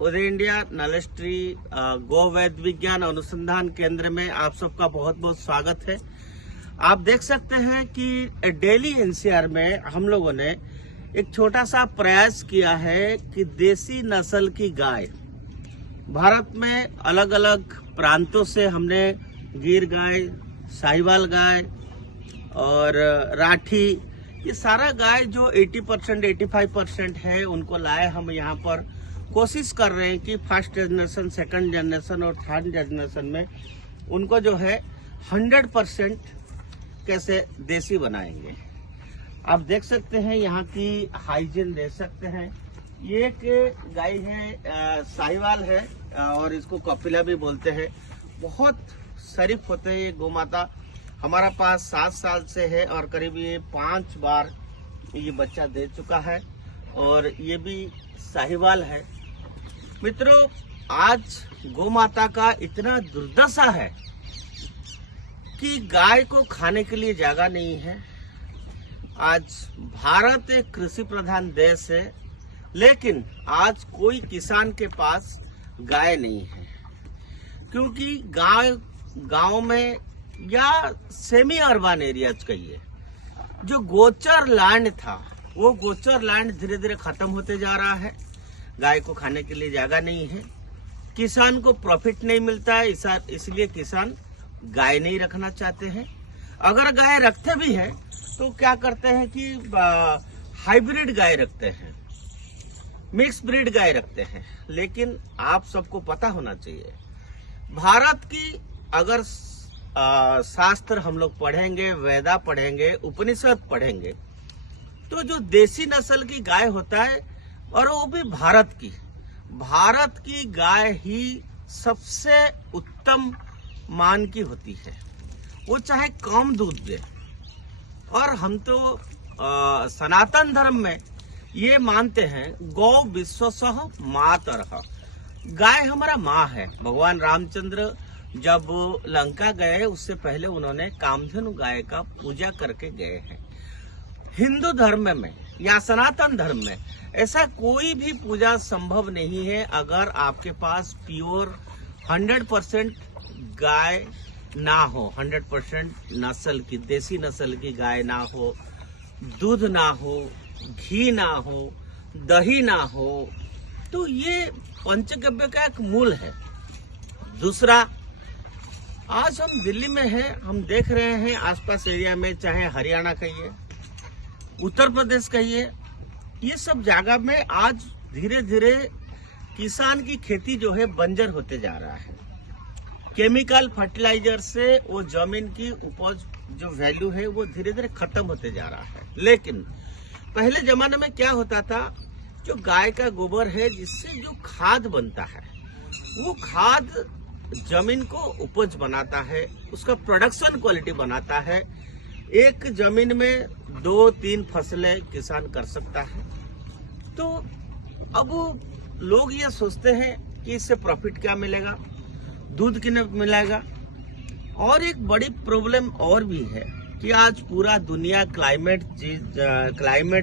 उदय India नलस्ट्री गो वैद्य विज्ञान अनुसंधान केंद्र में आप सबका बहुत बहुत स्वागत है। आप देख सकते हैं कि डेली एनसीआर में हम लोगों ने एक छोटा सा प्रयास किया है कि देसी नस्ल की गाय भारत में अलग अलग प्रांतों से हमने गिर गाय, साहिवाल गाय और राठी, ये सारा गाय जो 80% 85% है उनको लाए हम यहाँ पर। कोशिश कर रहे हैं कि फर्स्ट जनरेशन, सेकंड जनरेशन और थर्ड जनरेशन में उनको जो है 100% कैसे देसी बनाएंगे। आप देख सकते हैं यहाँ की हाइजीन देख सकते हैं। ये एक गाय है, साहिवाल है और इसको कपिला भी बोलते हैं। बहुत शरीफ होते हैं ये गौ माता। हमारा पास 7 साल से है और करीब ये 5 बार ये बच्चा दे चुका है और ये भी साहिवाल है। मित्रों, आज गौ माता का इतना दुर्दशा है कि गाय को खाने के लिए जगह नहीं है। आज भारत एक कृषि प्रधान देश है, लेकिन आज कोई किसान के पास गाय नहीं है, क्योंकि गाय गांव में या सेमी अर्बन एरियाज कहिए, जो गोचर लैंड था वो गोचर लैंड धीरे धीरे खत्म होते जा रहा है। गाय को खाने के लिए जगह नहीं है, किसान को प्रॉफिट नहीं मिलता है, इसलिए किसान गाय नहीं रखना चाहते हैं। अगर गाय रखते भी हैं तो क्या करते हैं कि हाइब्रिड गाय रखते हैं, मिक्स ब्रीड गाय रखते हैं। लेकिन आप सबको पता होना चाहिए, भारत की अगर शास्त्र हम लोग पढ़ेंगे, वेदा पढ़ेंगे, उपनिषद पढ़ेंगे, तो जो देसी नस्ल की गाय होता है और वो भी भारत की गाय ही सबसे उत्तम मान की होती है। वो चाहे कम दूध दे। और हम तो सनातन धर्म में ये मानते हैं, गौ विश्वसः मातरः, गाय हमारा माँ है। भगवान रामचंद्र जब लंका गए उससे पहले उन्होंने कामधेनु गाय का पूजा करके गए हैं। हिंदू धर्म में या सनातन धर्म में ऐसा कोई भी पूजा संभव नहीं है अगर आपके पास प्योर 100% गाय ना हो, 100% नस्ल की देसी नस्ल की गाय ना हो, दूध ना हो, घी ना हो, दही ना हो। तो ये पंचगव्य का एक मूल है। दूसरा, आज हम दिल्ली में हैं, हम देख रहे हैं आसपास एरिया में, चाहे हरियाणा कहिए, उत्तर प्रदेश कहिए, ये सब जगह में आज धीरे धीरे किसान की खेती जो है बंजर होते जा रहा है। केमिकल फर्टिलाइजर से वो जमीन की उपज जो वैल्यू है वो धीरे धीरे खत्म होते जा रहा है। लेकिन पहले जमाने में क्या होता था, जो गाय का गोबर है जिससे जो खाद बनता है, वो खाद जमीन को उपज बनाता है, उसका प्रोडक्शन क्वालिटी बनाता है। एक जमीन में 2-3 फसलें किसान कर सकता है। तो अब लोग ये सोचते हैं कि इससे प्रॉफिट क्या मिलेगा, दूध कितना मिलेगा। और एक बड़ी प्रॉब्लम और भी है कि आज पूरा दुनिया क्लाइमेट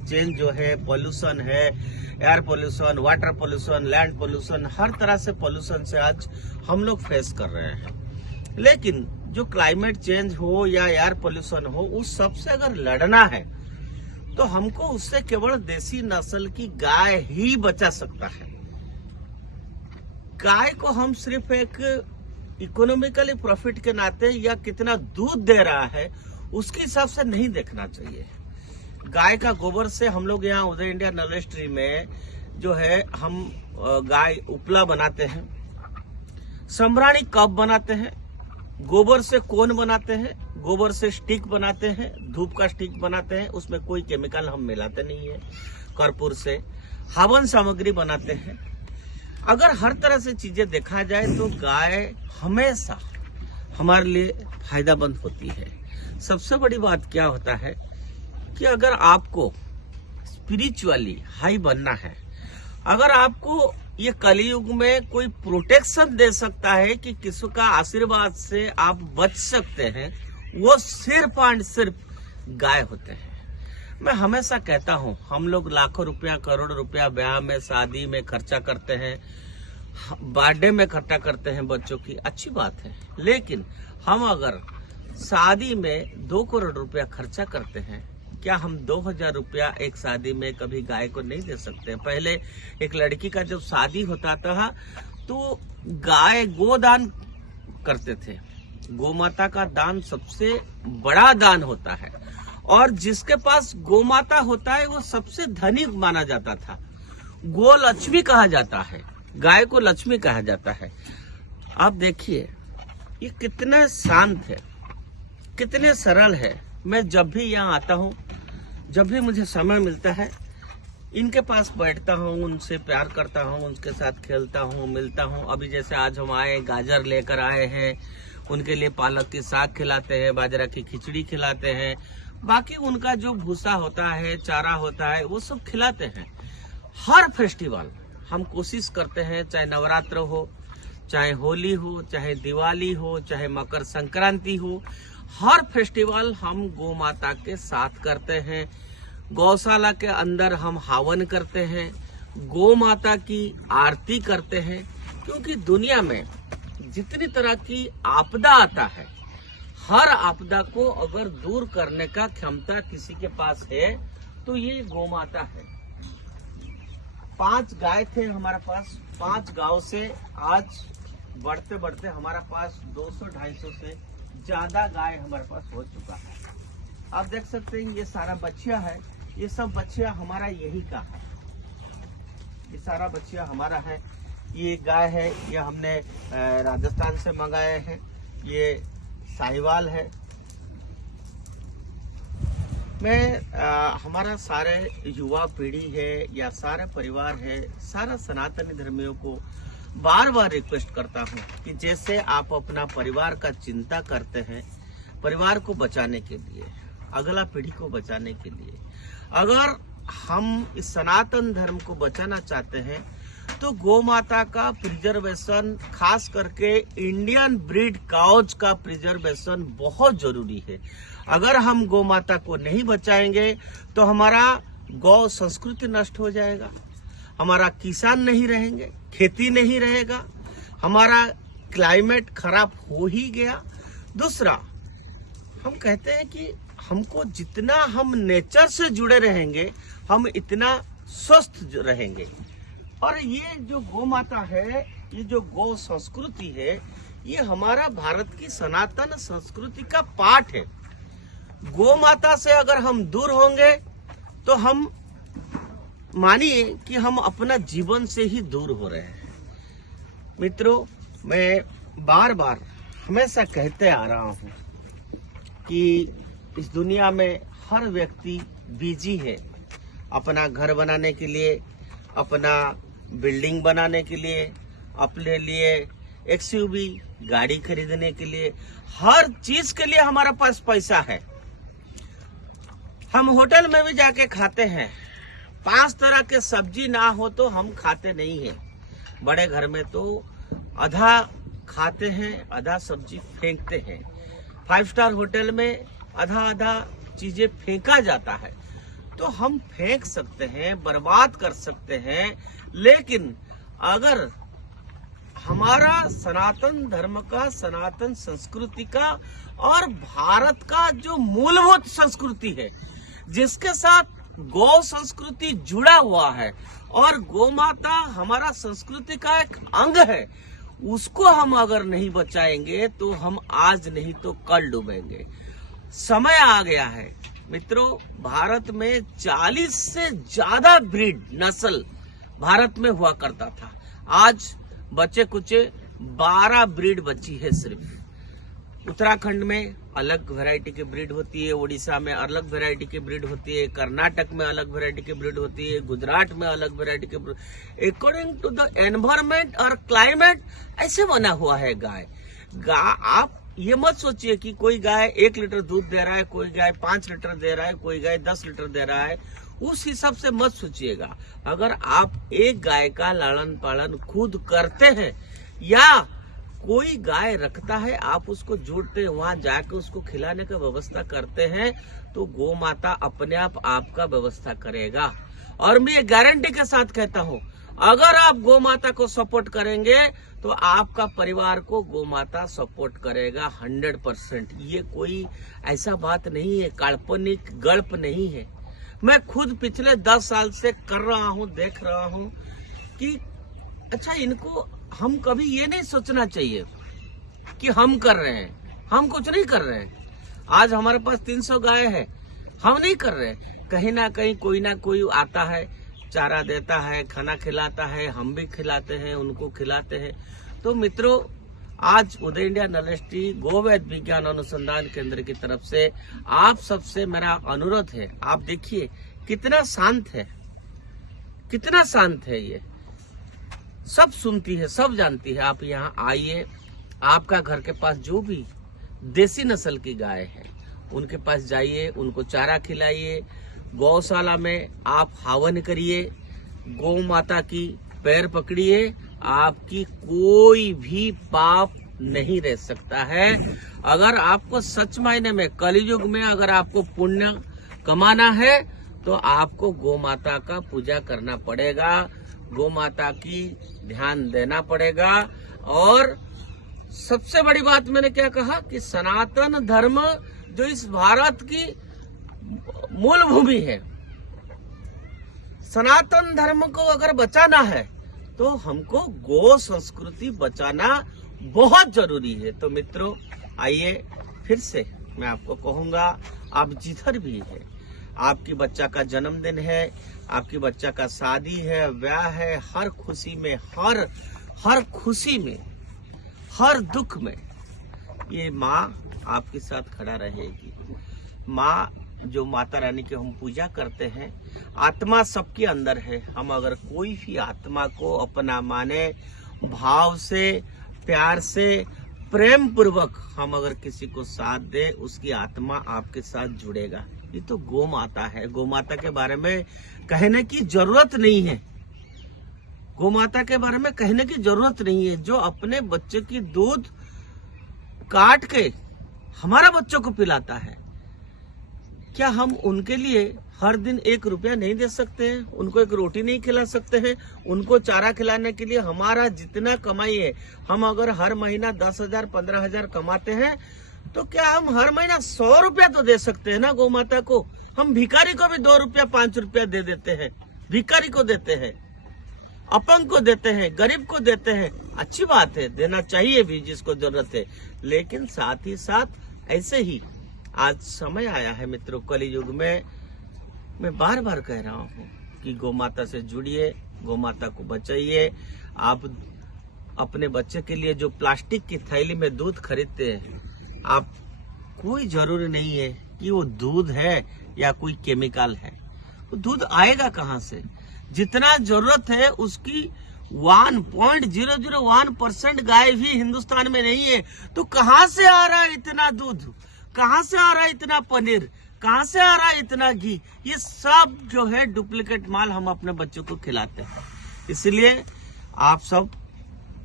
चेंज जो है, पॉल्यूशन है, air pollution, water pollution, land pollution, हर तरह से पॉल्यूशन से आज हम लोग फेस कर रहे हैं। लेकिन जो क्लाइमेट चेंज हो या एयर पॉल्यूशन हो, उस सब से अगर लड़ना है तो हमको उससे केवल देसी नस्ल की गाय ही बचा सकता है। गाय को हम सिर्फ एक इकोनॉमिकली प्रॉफिट के नाते या कितना दूध दे रहा है उसके हिसाब से नहीं देखना चाहिए। गाय का गोबर से हम लोग यहाँ उदय इंडिया नलस्ट्री में जो है हम गाय उपला बनाते हैं, संभराणी कप बनाते हैं, गोबर से कोन बनाते हैं, गोबर से स्टिक बनाते हैं, धूप का स्टिक बनाते हैं, उसमें कोई केमिकल हम मिलाते नहीं है। कर्पूर से हवन सामग्री बनाते हैं। अगर हर तरह से चीजें देखा जाए तो गाय हमेशा हमारे लिए फायदेमंद होती है। सबसे बड़ी बात क्या होता है कि अगर आपको स्पिरिचुअली हाई बनना है, अगर आपको ये कलयुग में कोई प्रोटेक्शन दे सकता है कि किसी का आशीर्वाद से आप बच सकते हैं, वो सिर्फ एंड सिर्फ गाय होते हैं। मैं हमेशा कहता हूँ, हम लोग लाखों रुपया, करोड़ रुपया ब्याह में, शादी में खर्चा करते हैं, बर्थडे में इकट्ठा करते हैं बच्चों की, अच्छी बात है। लेकिन हम अगर शादी में 2 करोड़ रुपया खर्चा करते हैं, क्या हम 2000 रुपया एक शादी में कभी गाय को नहीं दे सकते? पहले एक लड़की का जब शादी होता था तो गाय गोदान करते थे। गोमाता का दान सबसे बड़ा दान होता है और जिसके पास गोमाता होता है वो सबसे धनिक माना जाता था। गो लक्ष्मी कहा जाता है, गाय को लक्ष्मी कहा जाता है। आप देखिए ये कितना शांत है, कितने सरल है। मैं जब भी यहाँ आता हूँ, जब भी मुझे समय मिलता है, इनके पास बैठता हूँ, उनसे प्यार करता हूँ, उनके साथ खेलता हूँ, मिलता हूँ। अभी जैसे आज हम आए, गाजर लेकर आए हैं, उनके लिए पालक की साग खिलाते हैं, बाजरा की खिचड़ी खिलाते हैं, बाकी उनका जो भूसा होता है, चारा होता है, वो सब खिलाते हैं। हर फेस्टिवल हम कोशिश करते हैं, चाहे नवरात्र हो, चाहे होली हो, चाहे दिवाली हो, चाहे मकर संक्रांति हो, हर फेस्टिवल हम गौ माता के साथ करते हैं। गौशाला के अंदर हम हवन करते हैं, गौ माता की आरती करते हैं, क्योंकि दुनिया में जितनी तरह की आपदा आता है, हर आपदा को अगर दूर करने का क्षमता किसी के पास है तो ये गौ माता है। 5 गाय थे हमारे पास, 5 गांव से आज बढ़ते बढ़ते हमारे पास 200-250 से ज्यादा गाय हमारे पास हो चुका है। आप देख सकते हैं ये सारा बछिया है, ये सब बछिया हमारा यही का है, ये सारा बछिया हमारा है। ये गाय है, ये हमने राजस्थान से मंगाए हैं, ये साहिवाल है। हमारा सारे युवा पीढ़ी है या सारे परिवार है, सारा सनातनी धर्मियों को बार बार रिक्वेस्ट करता हूँ कि जैसे आप अपना परिवार का चिंता करते हैं, परिवार को बचाने के लिए, अगला पीढ़ी को बचाने के लिए, अगर हम इस सनातन धर्म को बचाना चाहते हैं तो गौ माता का प्रिजर्वेशन, खास करके इंडियन ब्रीड काउज का प्रिजर्वेशन बहुत जरूरी है। अगर हम गौ माता को नहीं बचाएंगे तो हमारा गौ संस्कृति नष्ट हो जाएगा, हमारा किसान नहीं रहेंगे, खेती नहीं रहेगा, हमारा क्लाइमेट खराब हो ही गया। दूसरा, हम कहते हैं कि हमको जितना हम नेचर से जुड़े रहेंगे हम इतना स्वस्थ रहेंगे। और ये जो गौ माता है, ये जो गौ संस्कृति है, ये हमारा भारत की सनातन संस्कृति का पार्ट है। गौ माता से अगर हम दूर होंगे तो हम मानिए कि हम अपना जीवन से ही दूर हो रहे हैं। मित्रों, मैं बार बार हमेशा कहते आ रहा हूँ कि इस दुनिया में हर व्यक्ति बिजी है, अपना घर बनाने के लिए, अपना बिल्डिंग बनाने के लिए, अपने लिए एक्सयूवी गाड़ी खरीदने के लिए, हर चीज के लिए हमारे पास पैसा है। हम होटल में भी जाके खाते हैं, 5 तरह के सब्जी ना हो तो हम खाते नहीं हैं। बड़े घर में तो आधा खाते हैं, आधा सब्जी फेंकते हैं। 5 स्टार होटल में आधा चीजें फेंका जाता है। तो हम फेंक सकते हैं, बर्बाद कर सकते हैं, लेकिन अगर हमारा सनातन धर्म का, सनातन संस्कृति का और भारत का जो मूलभूत संस्कृति है, जिसके साथ गौ संस्कृति जुड़ा हुआ है और गौ माता हमारा संस्कृति का एक अंग है, उसको हम अगर नहीं बचाएंगे तो हम आज नहीं तो कल डूबेंगे। समय आ गया है मित्रों, भारत में 40 से ज्यादा ब्रीड नस्ल भारत में हुआ करता था, आज बचे कुचे 12 ब्रीड बची है सिर्फ। उत्तराखंड में अलग वैरायटी की ब्रीड होती है, उड़ीसा में अलग वैरायटी की ब्रीड होती है, कर्नाटक में अलग वैरायटी की ब्रीड होती है, गुजरात में अलग वैरायटी की breed. According to the environment और क्लाइमेट ऐसे बना हुआ है गाय। आप ये मत सोचिए कि कोई गाय 1 लीटर दूध दे रहा है, कोई गाय 5 लीटर दे रहा है, कोई गाय 10 लीटर दे रहा है, उस हिसाब से मत सोचिएगा। अगर आप एक गाय का लालन पालन खुद करते हैं या कोई गाय रखता है, आप उसको जोड़ते हैं, वहां जाकर उसको खिलाने का व्यवस्था करते हैं, तो गौ माता अपने आप आपका व्यवस्था करेगा। और मैं ये गारंटी के साथ कहता हूँ, अगर आप गौ माता को सपोर्ट करेंगे तो आपका परिवार को गौ माता सपोर्ट करेगा 100%। ये कोई ऐसा बात नहीं है, काल्पनिक गल्प नहीं है। मैं खुद पिछले 10 साल से कर रहा हूँ, देख रहा हूँ कि अच्छा, इनको हम कभी ये नहीं सोचना चाहिए कि हम कर रहे हैं, हम कुछ नहीं कर रहे हैं। आज हमारे पास 300 गाय है, हम नहीं कर रहे। कहीं ना कहीं कोई ना कोई आता है, चारा देता है, खाना खिलाता है, हम भी खिलाते हैं, उनको खिलाते हैं। तो मित्रों, आज उदय इंडिया नरेष्ट्री गोवैध विज्ञान अनुसंधान केंद्र की तरफ से आप सबसे मेरा अनुरोध है, आप देखिए कितना शांत है, कितना शांत है। ये सब सुनती है, सब जानती है। आप यहाँ आइए, आपका घर के पास जो भी देसी नस्ल की गाय है उनके पास जाइए, उनको चारा खिलाइए, गौशाला में आप हवन करिए, गौ माता की पैर पकड़िए, आपकी कोई भी पाप नहीं रह सकता है। अगर आपको सच मायने में कलयुग में अगर आपको पुण्य कमाना है तो आपको गौ माता का पूजा करना पड़ेगा, गौ माता की ध्यान देना पड़ेगा। और सबसे बड़ी बात मैंने क्या कहा कि सनातन धर्म जो इस भारत की मूल भूमि है, सनातन धर्म को अगर बचाना है तो हमको गौ संस्कृति बचाना बहुत जरूरी है। तो मित्रों, आइए, फिर से मैं आपको कहूंगा, आप जिधर भी है, आपकी बच्चा का जन्मदिन है, आपकी बच्चा का शादी है, ब्याह है, हर खुशी में, हर खुशी में, हर दुख में ये माँ आपके साथ खड़ा रहेगी। माँ जो माता रानी की हम पूजा करते हैं, आत्मा सबके अंदर है। हम अगर कोई भी आत्मा को अपना माने, भाव से, प्यार से, प्रेम पूर्वक हम अगर किसी को साथ दे, उसकी आत्मा आपके साथ जुड़ेगा। ये तो गौ माता है। गौ माता के बारे में कहने की जरूरत नहीं है, गौ माता के बारे में कहने की जरूरत नहीं है। जो अपने बच्चे की दूध काट के हमारा बच्चों को पिलाता है, क्या हम उनके लिए हर दिन 1 रुपया नहीं दे सकते हैं? उनको 1 रोटी नहीं खिला सकते हैं? उनको चारा खिलाने के लिए हमारा जितना कमाई है, हम अगर हर महीना 10,000 15,000 कमाते हैं तो क्या हम हर महीना 100 रुपया तो दे सकते हैं ना गौ माता को? हम भिखारी को भी 2 रुपया 5 रुपया दे देते हैं, भिखारी को देते हैं, अपंग को देते हैं, गरीब को देते हैं। अच्छी बात है, देना चाहिए भी जिसको जरूरत है। लेकिन साथ ही साथ ऐसे ही आज समय आया है मित्रों, कलयुग में मैं बार बार कह रहा हूँ कि गौ माता से जुड़िए, गौ माता को बचाइए। आप अपने बच्चे के लिए जो प्लास्टिक की थैली में दूध खरीदते हैं, आप कोई जरूरी नहीं है कि वो दूध है या कोई केमिकल है। वो दूध आएगा कहाँ से? जितना जरूरत है उसकी 1.001% गाय भी हिंदुस्तान में नहीं है। तो कहाँ से आ रहा है इतना दूध? कहाँ से आ रहा है इतना पनीर? कहाँ से आ रहा है इतना घी? ये सब जो है डुप्लीकेट माल हम अपने बच्चों को खिलाते हैं। इसलिए आप सब,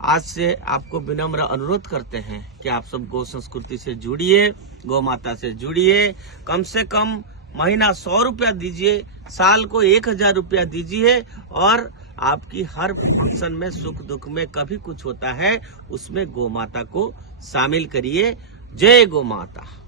आज से आपको विनम्र अनुरोध करते हैं कि आप सब गौ संस्कृति से जुड़िए, गौ माता से जुड़िए। कम से कम महीना 100 रुपया दीजिए, साल को 1000 रुपया दीजिए, और आपकी हर फंक्शन में, सुख दुख में कभी कुछ होता है उसमें गौ माता को शामिल करिए। जय गौ माता।